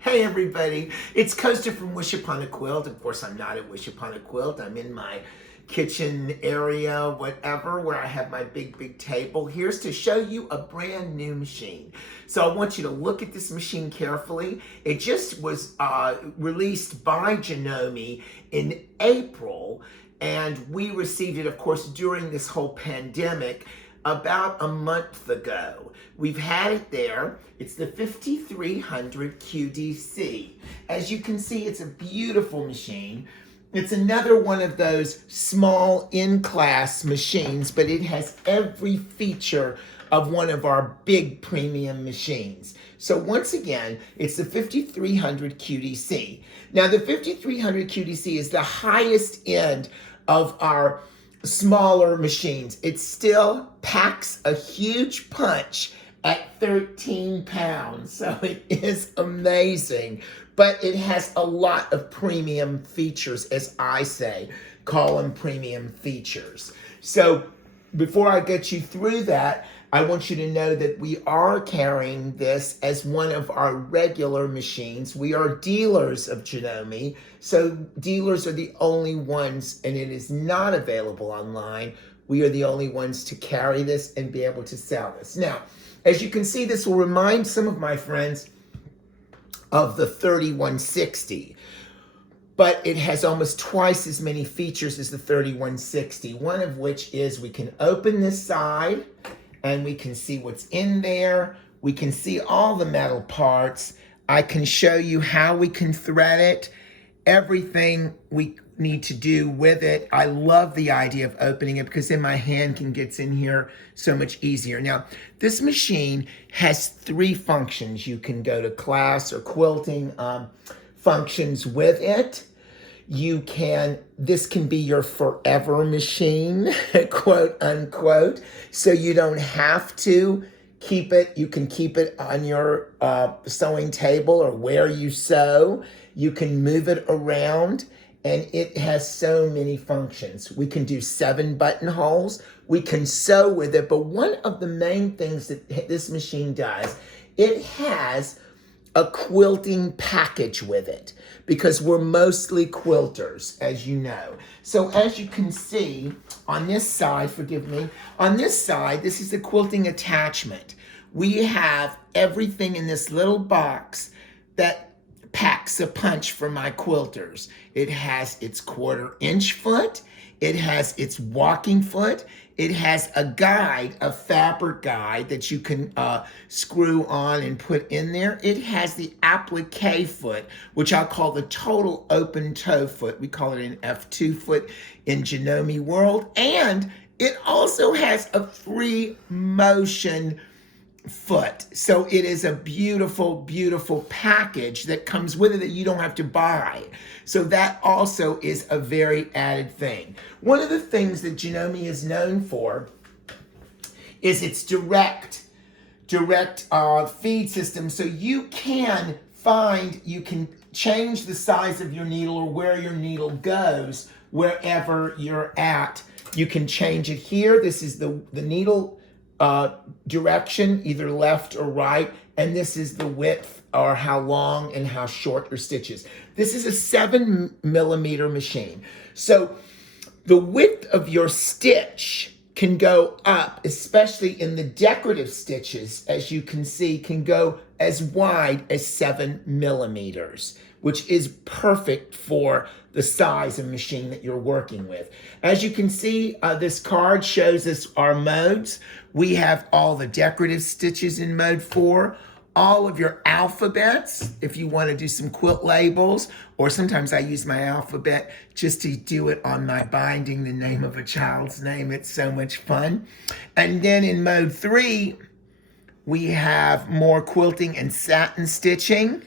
Hey everybody, it's Costa from wishuponaquilt. Of course, I'm not at wishuponaquilt. I'm in my kitchen area, whatever, where I have my big table. Here's to show you a brand new machine. So I want you to look at this machine carefully. It just was released by Janome in April, and we received it, of course, during this whole pandemic about a month ago. We've had it there. It's the 5300 QDC. As you can see, it's a beautiful machine. It's another one of those small in-class machines, but it has every feature of one of our big premium machines. So once again, it's the 5300 QDC. Now the 5300 QDC is the highest end of our smaller machines. It still packs a huge punch at 13 pounds, so it is amazing. But it has a lot of premium features, as I say, call them premium features. So before I get you through that, I want you to know that we are carrying this as one of our regular machines. We are dealers of Janome, so dealers are the only ones, and it is not available online. We are the only ones to carry this and be able to sell this. Now, as you can see, this will remind some of my friends of the 3160. But it has almost twice as many features as the 3160, one of which is we can open this side and we can see what's in there. We can see all the metal parts. I can show you how we can thread it, everything we need to do with it. I love the idea of opening it because then my hand can get in here so much easier. Now, this machine has three functions. You can go to class or quilting functions with it. This can be your forever machine, quote unquote, so you don't have to keep it. You can keep it on your sewing table or where you sew. You can move it around, and it has so many functions. We can do 7 buttonholes. We can sew with it, but one of the main things that this machine does, it has a quilting package with it, because we're mostly quilters, as you know. So as you can see on this side, on this side, this is the quilting attachment. We have everything in this little box that packs a punch for my quilters. It has its 1/4-inch foot. It has its walking foot. It has a guide, a fabric guide that you can screw on and put in there. It has the applique foot, which I call the total open toe foot. We call it an F2 foot in Janome world. And it also has a free motion foot. So it is a beautiful package that comes with it that you don't have to buy. So that also is a very added thing. One of the things that Janome is known for is its direct feed system. So you can change the size of your needle or where your needle goes wherever you're at. You can change it here. This is the needle direction, either left or right, and this is the width or how long and how short your stitch is. This is a 7mm machine. So the width of your stitch can go up, especially in the decorative stitches, as you can see, can go as wide as 7mm, which is perfect for the size of machine that you're working with. As you can see, this card shows us our modes. We have all the decorative stitches in mode 4, all of your alphabets, if you want to do some quilt labels, or sometimes I use my alphabet just to do it on my binding, the name of a child's name. It's so much fun. And then in mode 3, we have more quilting and satin stitching.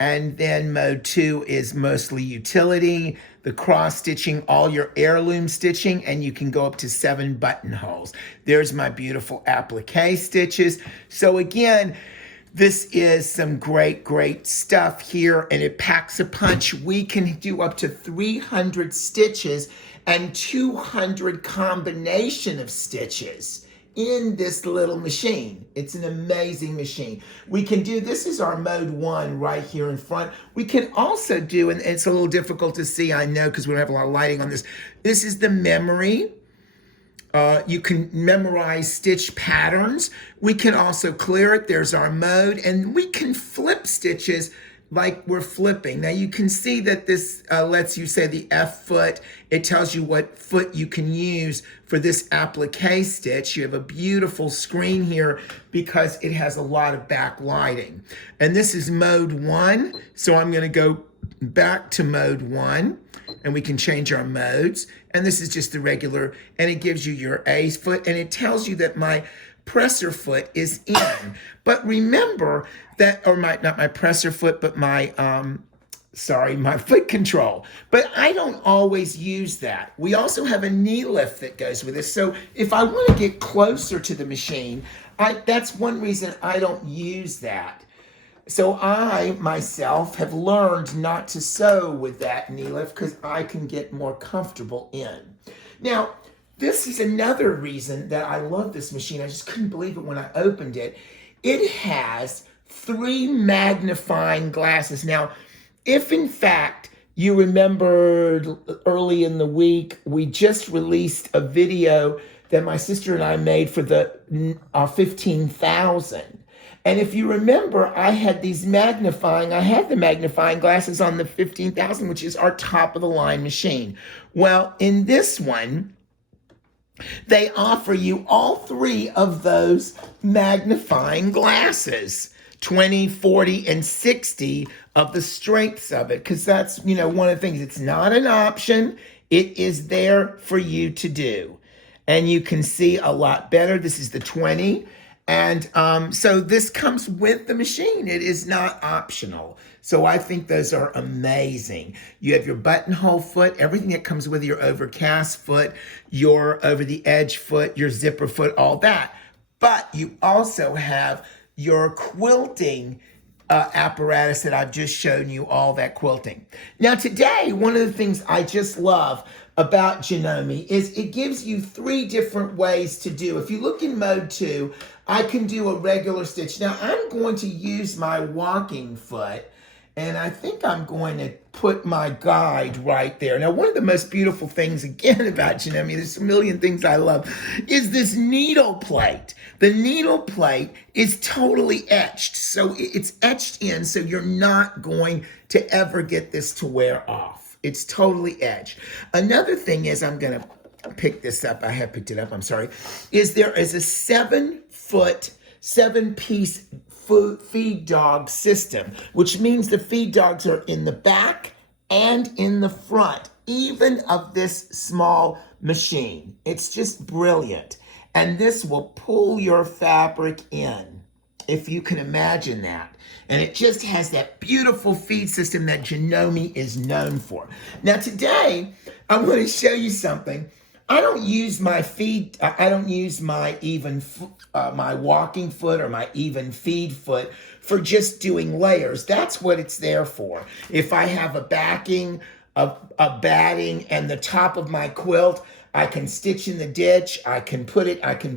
And then mode 2 is mostly utility, the cross stitching, all your heirloom stitching, and you can go up to 7 buttonholes. There's my beautiful applique stitches. So again, this is some great stuff here, and it packs a punch. We can do up to 300 stitches and 200 combination of stitches in this little machine. It's an amazing machine. We can do, this is our mode 1 right here in front. We can also do, and it's a little difficult to see, I know, because we don't have a lot of lighting on this. This is the memory. You can memorize stitch patterns. We can also clear it. There's our mode, and we can flip stitches like we're flipping. Now you can see that this lets you say the F foot. It tells you what foot you can use for this applique stitch. You have a beautiful screen here because it has a lot of backlighting. And this is mode 1. So I'm gonna go back to mode 1 and we can change our modes. And this is just the regular, and it gives you your A foot, and it tells you that my presser foot is in. But remember that, or not my presser foot, but my, my foot control. But I don't always use that. We also have a knee lift that goes with this. So if I want to get closer to the machine, that's one reason I don't use that. So I, myself, have learned not to sew with that knee lift because I can get more comfortable in. Now, this is another reason that I love this machine. I just couldn't believe it when I opened it. It has 3 magnifying glasses. Now, if in fact you remembered early in the week, we just released a video that my sister and I made for the 15,000. And if you remember, I had the magnifying glasses on the 15,000, which is our top of the line machine. Well, in this one, they offer you all 3 of those magnifying glasses, 20, 40, and 60 of the strengths of it, because that's, one of the things. It's not an option. It is there for you to do. And you can see a lot better. This is the 20. And so this comes with the machine. It is not optional. So I think those are amazing. You have your buttonhole foot, everything that comes with your overcast foot, your over the edge foot, your zipper foot, all that. But you also have your quilting apparatus that I've just shown you, all that quilting. Now today, one of the things I just love about Janome is it gives you 3 different ways to do. If you look in mode 2, I can do a regular stitch. Now I'm going to use my walking foot, and I think I'm going to put my guide right there. Now, one of the most beautiful things, again, about Janome, there's a million things I love, is this needle plate. The needle plate is totally etched. So it's etched in, so you're not going to ever get this to wear off. It's totally etched. Another thing is, I'm going to pick this up. I have picked it up, I'm sorry. Is there is a 7-piece feed dog system, which means the feed dogs are in the back and in the front, even of this small machine. It's just brilliant. And this will pull your fabric in, if you can imagine that. And it just has that beautiful feed system that Janome is known for. Now today, I'm going to show you something. I don't use my my walking foot or my even feed foot for just doing layers. That's what it's there for. If I have a backing, a batting, and the top of my quilt, I can stitch in the ditch, I can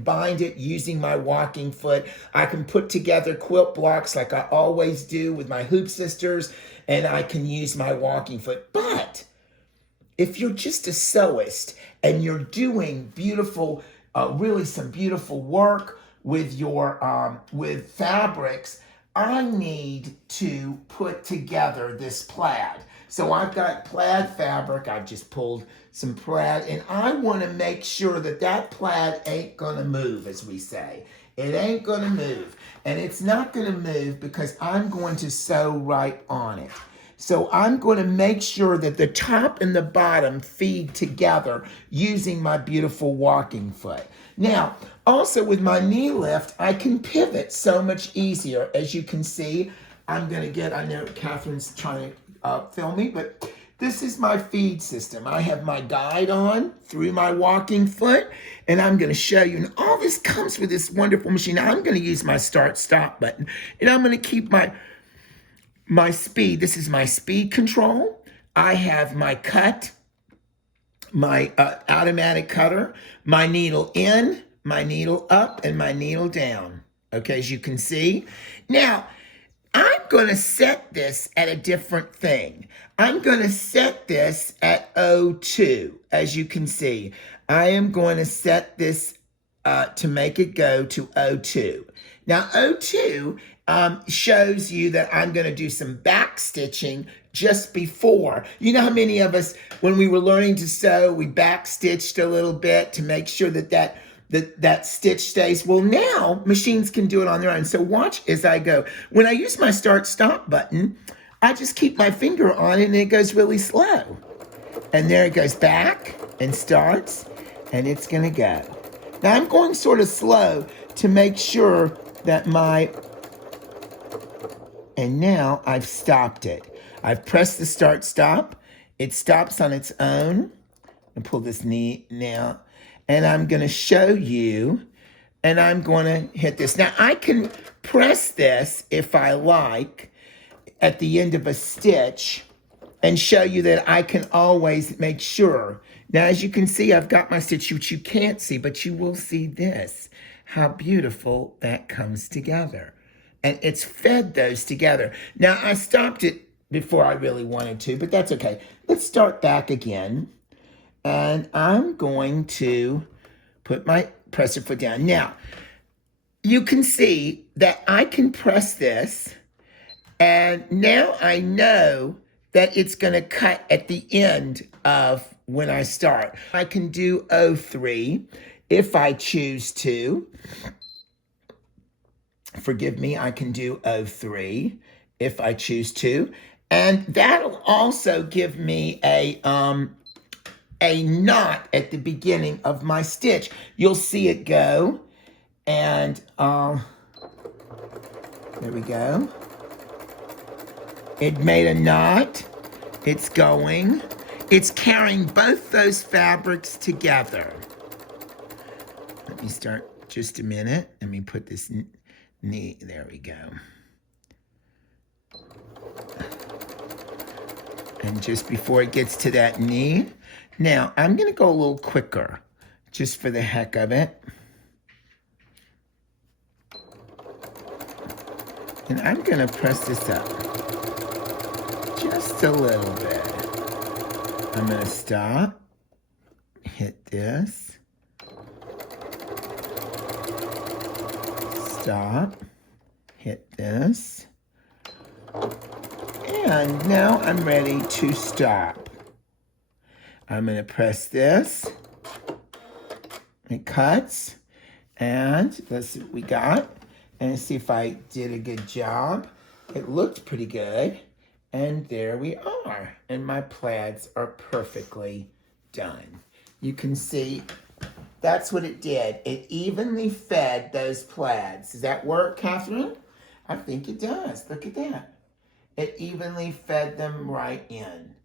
bind it using my walking foot. I can put together quilt blocks like I always do with my hoop sisters, and I can use my walking foot. But if you're just a sewist and you're doing beautiful, really some beautiful work with your with fabrics, I need to put together this plaid. So I've got plaid fabric. I've just pulled some plaid, and I want to make sure that that plaid ain't gonna move, as we say. It ain't gonna move, and it's not gonna move because I'm going to sew right on it. So I'm going to make sure that the top and the bottom feed together using my beautiful walking foot. Now, also with my knee lift, I can pivot so much easier. As you can see, I know Catherine's trying to film me, but this is my feed system. I have my guide on through my walking foot, and I'm going to show you. And all this comes with this wonderful machine. Now, I'm going to use my start-stop button, and I'm going to keep my speed. This is my speed control. I have my cut, my automatic cutter, my needle in, my needle up and my needle down. Okay, as you can see. Now, I'm going to set this at a different thing. I'm going to set this at 02, as you can see. I am going to set this to make it go to 02. Now, 02 shows you that I'm going to do some back stitching just before. You know how many of us, when we were learning to sew, we back stitched a little bit to make sure that stitch stays. Well, now machines can do it on their own. So watch as I go. When I use my start stop button, I just keep my finger on it and it goes really slow. And there it goes back and starts, and it's gonna go. Now I'm going sort of slow to make sure that and now I've stopped it. I've pressed the start stop. It stops on its own. And pull this knee now. And I'm going to show you, and I'm going to hit this. Now, I can press this, if I like, at the end of a stitch and show you that I can always make sure. Now, as you can see, I've got my stitch, which you can't see, but you will see this, how beautiful that comes together. And it's fed those together. Now, I stopped it before I really wanted to, but that's okay. Let's start back again. And I'm going to put my presser foot down. Now, you can see that I can press this, and now I know that it's going to cut at the end of when I start. I can do 03 if I choose to. Forgive me, I can do 03 if I choose to. And that'll also give me a knot at the beginning of my stitch. You'll see it go, and there we go. It made a knot. It's going. It's carrying both those fabrics together. Let me start just a minute. Let me put this knee. There we go. And just before it gets to that knee, now, I'm going to go a little quicker, just for the heck of it. And I'm going to press this up just a little bit. I'm going to stop, hit this, stop, hit this, and now I'm ready to stop. I'm going to press this. It cuts. And let's see what we got. And see if I did a good job. It looked pretty good. And there we are. And my plaids are perfectly done. You can see that's what it did. It evenly fed those plaids. Does that work, Catherine? I think it does. Look at that. It evenly fed them right in.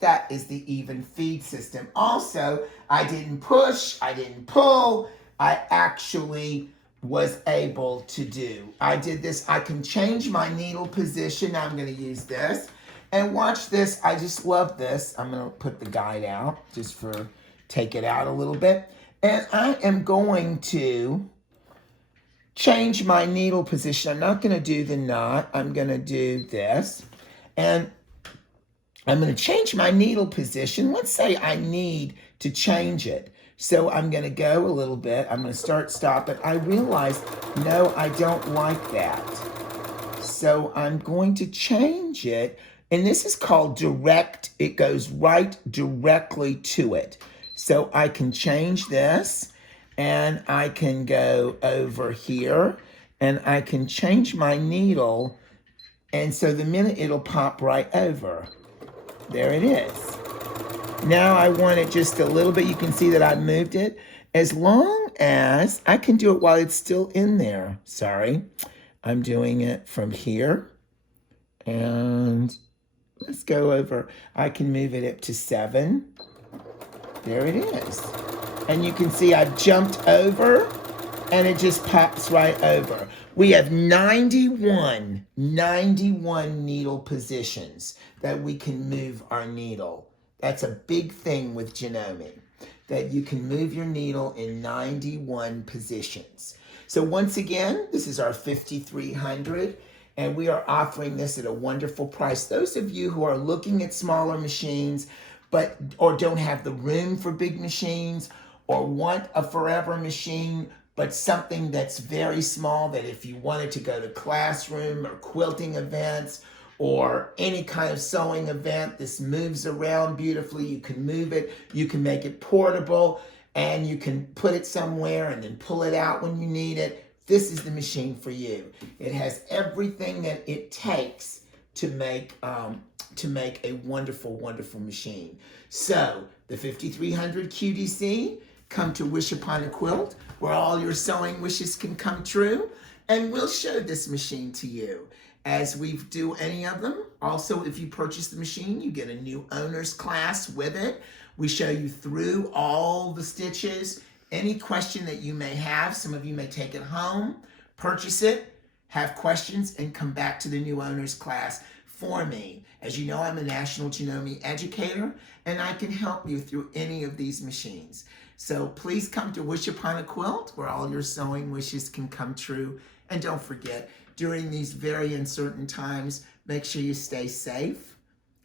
That is the even feed system. Also, I didn't push, I didn't pull. I actually was able to do. I did this. I can change my needle position. Now I'm going to use this. And watch this. I just love this. I'm going to put the guide out just for take it out a little bit. And I am going to change my needle position. I'm not going to do the knot. I'm going to do this. And I'm going to change my needle position. Let's say I need to change it. So I'm going to go a little bit. I'm going to start, stop it. I realize, no, I don't like that. So I'm going to change it. And this is called direct. It goes right directly to it. So I can change this. And I can go over here. And I can change my needle. And so the minute it'll pop right over. There it is. Now I want it just a little bit. You can see that I moved it. As long as I can do it while it's still in there. Sorry. I'm doing it from here. And let's go over. I can move it up to 7. There it is. And you can see I've jumped over and it just pops right over. We have 91 needle positions that we can move our needle. That's a big thing with Janome. that you can move your needle in 91 positions. So once again, this is our 5300, and we are offering this at a wonderful price. Those of you who are looking at smaller machines, or don't have the room for big machines, or want a forever machine, but something that's very small, that if you wanted to go to classroom or quilting events or any kind of sewing event, this moves around beautifully. You can move it, you can make it portable, and you can put it somewhere and then pull it out when you need it. This is the machine for you. It has everything that it takes to make a wonderful, wonderful machine. So the 5300 QDC, come to Wish Upon a Quilt, where all your sewing wishes can come true, and we'll show this machine to you as we do any of them. Also, if you purchase the machine, you get a new owner's class with it. We show you through all the stitches. Any question that you may have, some of you may take it home, purchase it, have questions, and come back to the new owner's class for me. As you know, I'm a national Janome educator, and I can help you through any of these machines. So please come to Wish Upon a Quilt, where all your sewing wishes can come true. And don't forget, during these very uncertain times, make sure you stay safe,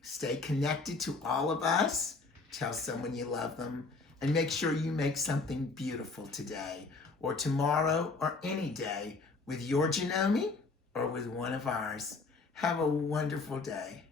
stay connected to all of us, tell someone you love them, and make sure you make something beautiful today, or tomorrow, or any day, with your Janome or with one of ours. Have a wonderful day.